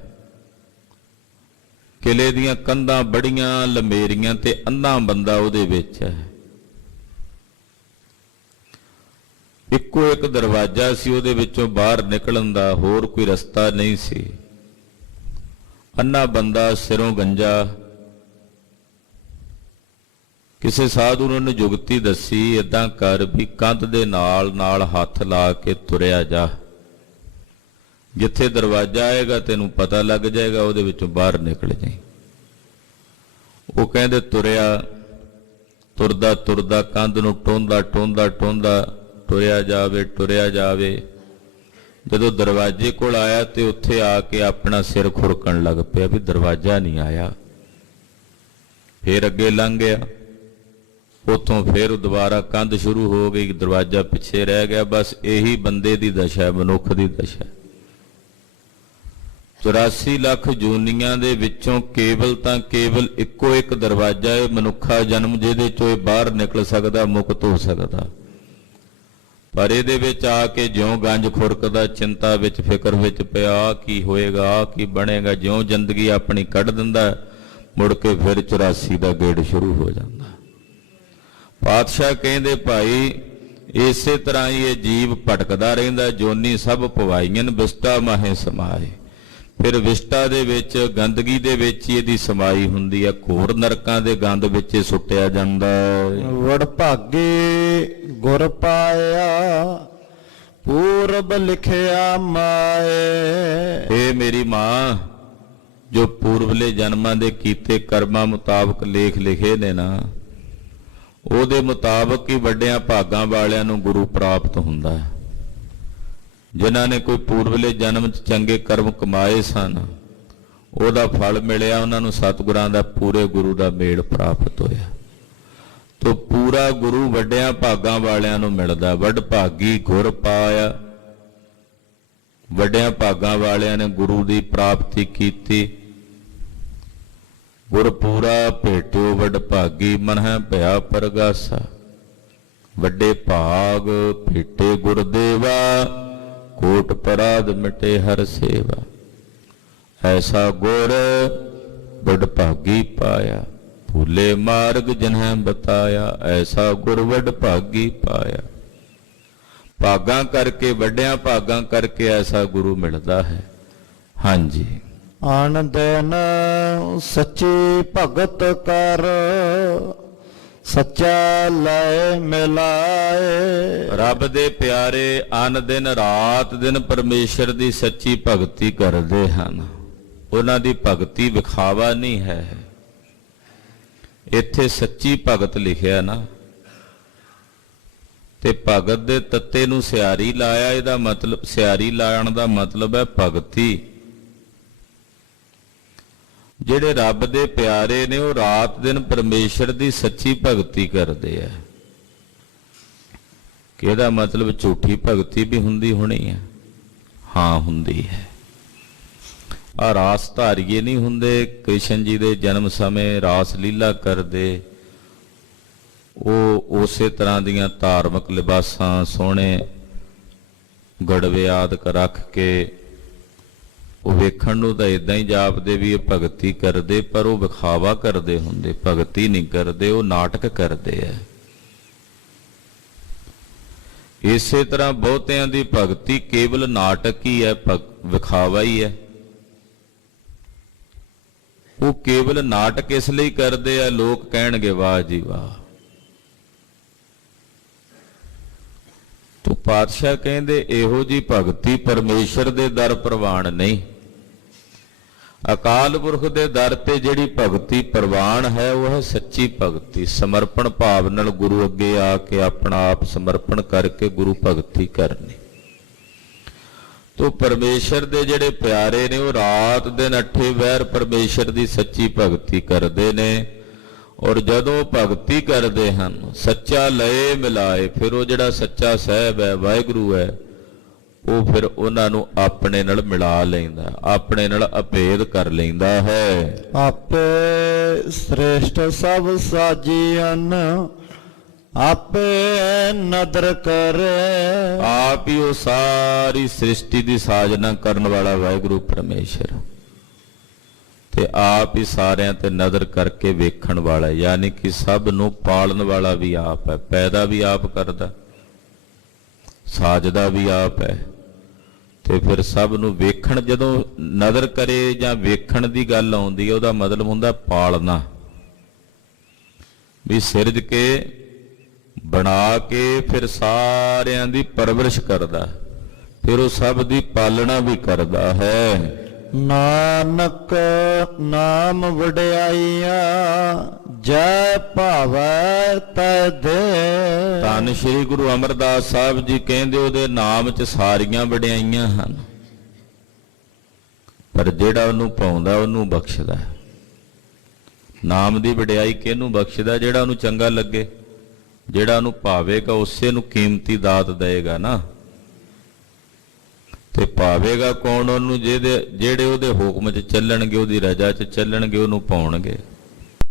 ਕਿਲੇ ਦੀਆਂ ਕੰਧਾਂ ਬੜੀਆਂ ਲੰਮੇਰੀਆਂ ਤੇ ਅੰਧਾ ਬੰਦਾ ਉਹਦੇ ਵਿੱਚ ਹੈ। ਇੱਕੋ ਇੱਕ ਦਰਵਾਜ਼ਾ ਸੀ ਉਹਦੇ ਵਿੱਚੋਂ ਬਾਹਰ ਨਿਕਲਣ ਦਾ, ਹੋਰ ਕੋਈ ਰਸਤਾ ਨਹੀਂ ਸੀ। ਅੰਨਾ ਬੰਦਾ, ਸਿਰੋਂ ਗੰਜਾ। ਕਿਸੇ ਸਾਧੂ ਨੇ ਉਹਨੂੰ ਜੁਗਤੀ ਦੱਸੀ, ਏਦਾਂ ਕਰ ਵੀ ਕੰਧ ਦੇ ਨਾਲ ਨਾਲ ਹੱਥ ਲਾ ਕੇ ਤੁਰਿਆ ਜਾ, ਜਿੱਥੇ ਦਰਵਾਜ਼ਾ ਆਏਗਾ ਤੈਨੂੰ ਪਤਾ ਲੱਗ ਜਾਏਗਾ, ਉਹਦੇ ਵਿੱਚੋਂ ਬਾਹਰ ਨਿਕਲ ਜਾਈਂ। ਉਹ ਕਹਿੰਦੇ ਤੁਰਿਆ, ਤੁਰਦਾ ਤੁਰਦਾ ਕੰਧ ਨੂੰ ਟੋਂਦਾ ਟੋਂਦਾ ਟੋਂਦਾ ਤੁਰਿਆ ਜਾਵੇ, ਤੁਰਿਆ ਜਾਵੇ। ਜਦੋਂ ਦਰਵਾਜ਼ੇ ਕੋਲ ਆਇਆ ਤੇ ਉੱਥੇ ਆ ਕੇ ਆਪਣਾ ਸਿਰ ਖੁਰਕਣ ਲੱਗ ਪਿਆ ਵੀ ਦਰਵਾਜ਼ਾ ਨਹੀਂ ਆਇਆ। ਫੇਰ ਅੱਗੇ ਲੰਘ ਗਿਆ, ਉੱਥੋਂ ਫੇਰ ਦੁਬਾਰਾ ਕੰਧ ਸ਼ੁਰੂ ਹੋ ਗਈ, ਦਰਵਾਜ਼ਾ ਪਿੱਛੇ ਰਹਿ ਗਿਆ। ਬਸ ਇਹੀ ਬੰਦੇ ਦੀ ਦਸ਼ਾ, ਮਨੁੱਖ ਦੀ ਦਸ਼ਾ। 84 ਲੱਖ ਜੂਨੀਆਂ ਦੇ ਵਿੱਚੋਂ ਕੇਵਲ ਇੱਕੋ ਇੱਕ ਦਰਵਾਜ਼ਾ ਹੈ ਮਨੁੱਖਾ ਜਨਮ, ਜਿਹਦੇ ਚੋਂ ਇਹ ਬਾਹਰ ਨਿਕਲ ਸਕਦਾ, ਮੁਕਤ ਹੋ ਸਕਦਾ। ਪਰ ਇਹਦੇ ਵਿੱਚ ਆ ਕੇ ਜਿਉਂ ਗੰਜ ਖੁਰਕਦਾ, ਚਿੰਤਾ ਵਿੱਚ, ਫਿਕਰ ਵਿੱਚ ਪਿਆ, ਆਹ ਕੀ ਹੋਏਗਾ, ਆਹ ਕੀ ਬਣੇਗਾ, ਜਿਉਂ ਜ਼ਿੰਦਗੀ ਆਪਣੀ ਕੱਢ ਦਿੰਦਾ, ਮੁੜ ਕੇ ਫਿਰ 84 ਦਾ ਗੇੜ ਸ਼ੁਰੂ ਹੋ ਜਾਂਦਾ। ਪਾਤਸ਼ਾਹ ਕਹਿੰਦੇ ਭਾਈ ਇਸੇ ਤਰ੍ਹਾਂ ਹੀ ਇਹ ਜੀਵ ਭਟਕਦਾ ਰਹਿੰਦਾ। ਜੋਨੀ ਸਭ ਪਵਾਈਆਂ ਵਿਸ਼ਟਾ ਮਾਹੇ ਸਮਾਏ। ਫਿਰ ਵਿਸ਼ਟਾ ਦੇ ਵਿੱਚ, ਗੰਦਗੀ ਦੇ ਵਿੱਚ ਹੀ ਇਹਦੀ ਸਮਾਈ ਹੁੰਦੀ ਹੈ। ਘੋਰ ਨਰਕਾਂ ਦੇ ਗੰਦ ਵਿੱਚ ਸੁੱਟਿਆ ਜਾਂਦਾ। ਵਡਭਾਗੇ ਗੁਰ ਪਾਇਆ ਪੂਰਬ ਲਿਖਿਆ ਮਾਏ। ਇਹ ਮੇਰੀ ਮਾਂ, ਜੋ ਪੂਰਬਲੇ ਜਨਮਾਂ ਦੇ ਕੀਤੇ ਕਰਮਾਂ ਮੁਤਾਬਕ ਲੇਖ ਲਿਖੇ ਨੇ ਨਾ, ਉਹਦੇ ਮੁਤਾਬਕ ਹੀ ਵੱਡਿਆਂ ਭਾਗਾਂ ਵਾਲਿਆਂ ਨੂੰ ਗੁਰੂ ਪ੍ਰਾਪਤ ਹੁੰਦਾ ਹੈ। ਜਿਨ੍ਹਾਂ ਨੇ ਕੋਈ ਪੂਰਬਲੇ ਜਨਮ 'ਚ ਚੰਗੇ ਕਰਮ ਕਮਾਏ ਸਨ, ਉਹਦਾ ਫਲ ਮਿਲਿਆ, ਉਹਨਾਂ ਨੂੰ ਸਤਿਗੁਰਾਂ ਦਾ, ਪੂਰੇ ਗੁਰੂ ਦਾ ਮੇਲ ਪ੍ਰਾਪਤ ਹੋਇਆ। ਤੋ ਪੂਰਾ ਗੁਰੂ ਵੱਡਿਆਂ ਭਾਗਾਂ ਵਾਲਿਆਂ ਨੂੰ ਮਿਲਦਾ। ਵੱਡ ਭਾਗੀ ਗੁਰ ਪਾਇਆ, ਵੱਡਿਆਂ ਭਾਗਾਂ ਵਾਲਿਆਂ ਨੇ ਗੁਰੂ ਦੀ ਪ੍ਰਾਪਤੀ ਕੀਤੀ। ਗੁਰ ਪੂਰਾ ਭੇਟਿਓ ਵੱਡ ਭਾਗੀ, ਮਨ ਹੈ ਭਇਆ ਪਰਗਾਸਾ। ਵੱਡੇ ਭਾਗ ਭੇਟੇ ਗੁਰਦੇਵਾ, ਕੋਟ ਪਰਾਧ ਮਿਟੇ ਹਰ ਸੇਵਾ। ਐਸਾ ਗੁਰ ਵੱਡ ਭਾਗੀ ਪਾਇਆ, ਭੂਲੇ ਮਾਰਗ ਜਿਨ੍ਹਾਂ ਬਤਾਇਆ। ਐਸਾ ਗੁਰ ਵੱਡ ਭਾਗੀ ਪਾਇਆ। ਭਾਗਾਂ ਕਰਕੇ, ਵੱਡਿਆਂ ਭਾਗਾਂ ਕਰਕੇ ਐਸਾ ਗੁਰੂ ਮਿਲਦਾ ਹੈ। ਹਾਂਜੀ। ਆਨ ਦਿਨ ਸੱਚੀ ਭਗਤ ਕਰ, ਸੱਚਾ ਲੈ ਮਿਲਾਏ। ਰੱਬ ਦੇ ਪਿਆਰੇ ਅਨ ਦਿਨ ਰਾਤ ਦਿਨ ਪਰਮੇਸ਼ਰ ਦੀ ਸੱਚੀ ਭਗਤੀ ਕਰਦੇ ਹਨ। ਉਹਨਾਂ ਦੀ ਭਗਤੀ ਵਿਖਾਵਾ ਨਹੀਂ ਹੈ। ਇੱਥੇ ਸੱਚੀ ਭਗਤ ਲਿਖਿਆ ਨਾ, ਤੇ ਭਗਤ ਦੇ ਤੱਤੇ ਨੂੰ ਸਿਆਰੀ ਲਾਇਆ। ਇਹਦਾ ਮਤਲਬ, ਸਿਆਰੀ ਲਾਉਣ ਦਾ ਮਤਲਬ ਹੈ ਭਗਤੀ। ਜਿਹੜੇ ਰੱਬ ਦੇ ਪਿਆਰੇ ਨੇ ਉਹ ਰਾਤ ਦਿਨ ਪਰਮੇਸ਼ਰ ਦੀ ਸੱਚੀ ਭਗਤੀ ਕਰਦੇ ਆ। ਕਿ ਇਹਦਾ ਮਤਲਬ ਝੂਠੀ ਭਗਤੀ ਵੀ ਹੁੰਦੀ ਹੋਣੀ ਹੈ? ਹਾਂ, ਹੁੰਦੀ ਹੈ। ਆ ਰਾਸ ਧਾਰੀਏ ਨਹੀਂ ਹੁੰਦੇ, ਕ੍ਰਿਸ਼ਨ ਜੀ ਦੇ ਜਨਮ ਸਮੇਂ ਰਾਸ ਲੀਲਾ ਕਰਦੇ, ਉਹ ਉਸੇ ਤਰ੍ਹਾਂ ਦੀਆਂ ਧਾਰਮਿਕ ਲਿਬਾਸਾਂ, ਸੋਹਣੇ ਗੜਵੇ ਆਦਿਕ ਰੱਖ ਕੇ, ਉਹ ਵੇਖਣ ਨੂੰ ਤਾਂ ਇਦਾਂ ਹੀ ਜਾਪਦੇ ਵੀ ਇਹ ਭਗਤੀ ਕਰਦੇ, ਪਰ ਉਹ ਵਿਖਾਵਾ ਕਰਦੇ ਹੁੰਦੇ, ਭਗਤੀ ਨਹੀਂ ਕਰਦੇ, ਉਹ ਨਾਟਕ ਕਰਦੇ ਆ। ਇਸੇ ਤਰ੍ਹਾਂ ਬਹੁਤਿਆਂ ਦੀ ਭਗਤੀ ਕੇਵਲ ਨਾਟਕ ਹੀ ਹੈ, ਵਿਖਾਵਾ ਹੀ ਹੈ। ਉਹ ਕੇਵਲ ਨਾਟਕ ਇਸ ਲਈ ਕਰਦੇ ਆ, ਲੋਕ ਕਹਿਣਗੇ ਵਾਹ ਜੀ ਵਾਹ। ਤੋ ਪਾਤਸ਼ਾਹ ਕਹਿੰਦੇ ਇਹੋ ਜੀ ਭਗਤੀ ਪਰਮੇਸ਼ਰ ਦੇ ਦਰ ਪ੍ਰਵਾਨ ਨਹੀਂ। ਅਕਾਲ ਪੁਰਖ ਦੇ ਦਰ ਤੇ ਜਿਹੜੀ ਭਗਤੀ ਪ੍ਰਵਾਨ ਹੈ ਉਹ ਹੈ ਸੱਚੀ ਭਗਤੀ। ਸਮਰਪਣ ਭਾਵ ਨਾਲ ਗੁਰੂ ਅੱਗੇ ਆ ਕੇ ਆਪਣਾ ਆਪ ਸਮਰਪਣ ਕਰਕੇ ਗੁਰੂ ਭਗਤੀ ਕਰਨੀ। ਤੋ ਪਰਮੇਸ਼ਰ ਦੇ ਜਿਹੜੇ ਪਿਆਰੇ ਨੇ ਉਹ ਰਾਤ ਦਿਨ 8 ਵਹਿਰ ਪਰਮੇਸ਼ਰ ਦੀ ਸੱਚੀ ਭਗਤੀ ਕਰਦੇ ਨੇ। ਔਰ ਜਦੋਂ ਭਗਤੀ ਕਰਦੇ ਹਨ ਸੱਚਾ ਲਏ ਮਿਲਾਏ, ਫਿਰ ਉਹ ਜਿਹੜਾ ਸੱਚਾ ਸਾਹਿਬ ਹੈ, ਵਾਹਿਗੁਰੂ ਹੈ, ਉਹ ਫਿਰ ਉਹਨਾਂ ਨੂੰ ਆਪਣੇ ਨਾਲ ਮਿਲਾ ਲੈਂਦਾ, ਆਪਣੇ ਨਾਲ ਅਭੇਦ ਕਰ ਲੈਂਦਾ ਹੈ। ਆਪੇ ਸ੍ਰੇਸ਼ਟ ਸਭ ਸਾਜੀਅਨ, ਆਪੇ ਨਦਰ ਕਰੇ। ਆਪ ਹੀ ਉਹ ਸਾਰੀ ਸ੍ਰਿਸ਼ਟੀ ਦੀ ਸਾਜਨਾ ਕਰਨ ਵਾਲਾ ਵਾਹਿਗੁਰੂ ਪਰਮੇਸ਼ਰ, ਤੇ ਆਪ ਹੀ ਸਾਰਿਆਂ ਤੇ ਨਜ਼ਰ ਕਰਕੇ ਵੇਖਣ ਵਾਲਾ, ਯਾਨੀ ਕਿ ਸਭ ਨੂੰ ਪਾਲਣ ਵਾਲਾ ਵੀ ਆਪ ਹੈ। ਪੈਦਾ ਵੀ ਆਪ ਕਰਦਾ, ਸਾਜਦਾ ਵੀ ਆਪ ਹੈ, ਤੇ ਫਿਰ ਸਭ ਨੂੰ ਵੇਖਣ, ਜਦੋਂ ਨਜ਼ਰ ਕਰੇ ਜਾਂ ਵੇਖਣ ਦੀ ਗੱਲ ਆਉਂਦੀ ਹੈ, ਉਹਦਾ ਮਤਲਬ ਹੁੰਦਾ ਪਾਲਣਾ। ਵੀ ਸਿਰਜ ਕੇ ਬਣਾ ਕੇ ਫਿਰ ਸਾਰਿਆਂ ਦੀ ਪਰਵਰਿਸ਼ ਕਰਦਾ, ਫਿਰ ਉਹ ਸਭ ਦੀ ਪਾਲਣਾ ਵੀ ਕਰਦਾ ਹੈ। ਨਾਨਕ ਨਾਮ ਵਡਿਆਈਆ ਜੈ ਭਾਵੈ ਤੈ ਦੇ। ਧੰਨ ਸ੍ਰੀ ਗੁਰੂ ਅਮਰਦਾਸ ਸਾਹਿਬ ਜੀ ਕਹਿੰਦੇ ਉਹਦੇ ਨਾਮ 'ਚ ਸਾਰੀਆਂ ਵਡਿਆਈਆਂ ਹਨ, ਪਰ ਜਿਹੜਾ ਉਹਨੂੰ ਪਾਉਂਦਾ ਉਹਨੂੰ ਬਖਸ਼ਦਾ। ਨਾਮ ਦੀ ਵਡਿਆਈ ਕਿਹਨੂੰ ਬਖਸ਼ਦਾ? ਜਿਹੜਾ ਉਹਨੂੰ ਚੰਗਾ ਲੱਗੇ, ਜਿਹੜਾ ਉਹਨੂੰ ਭਾਵੇਗਾ ਉਸੇ ਨੂੰ ਕੀਮਤੀ ਦਾਤ ਦੇਗਾ ਨਾ। ਤੇ ਭਾਵੇਗਾ ਕੌਣ? ਉਹਨੂੰ ਜਿਹੜੇ ਉਹਦੇ ਹੁਕਮ 'ਚ ਚੱਲਣਗੇ, ਉਹਦੀ ਰਜ਼ਾ 'ਚ ਚੱਲਣਗੇ, ਉਹਨੂੰ ਪਾਉਣਗੇ।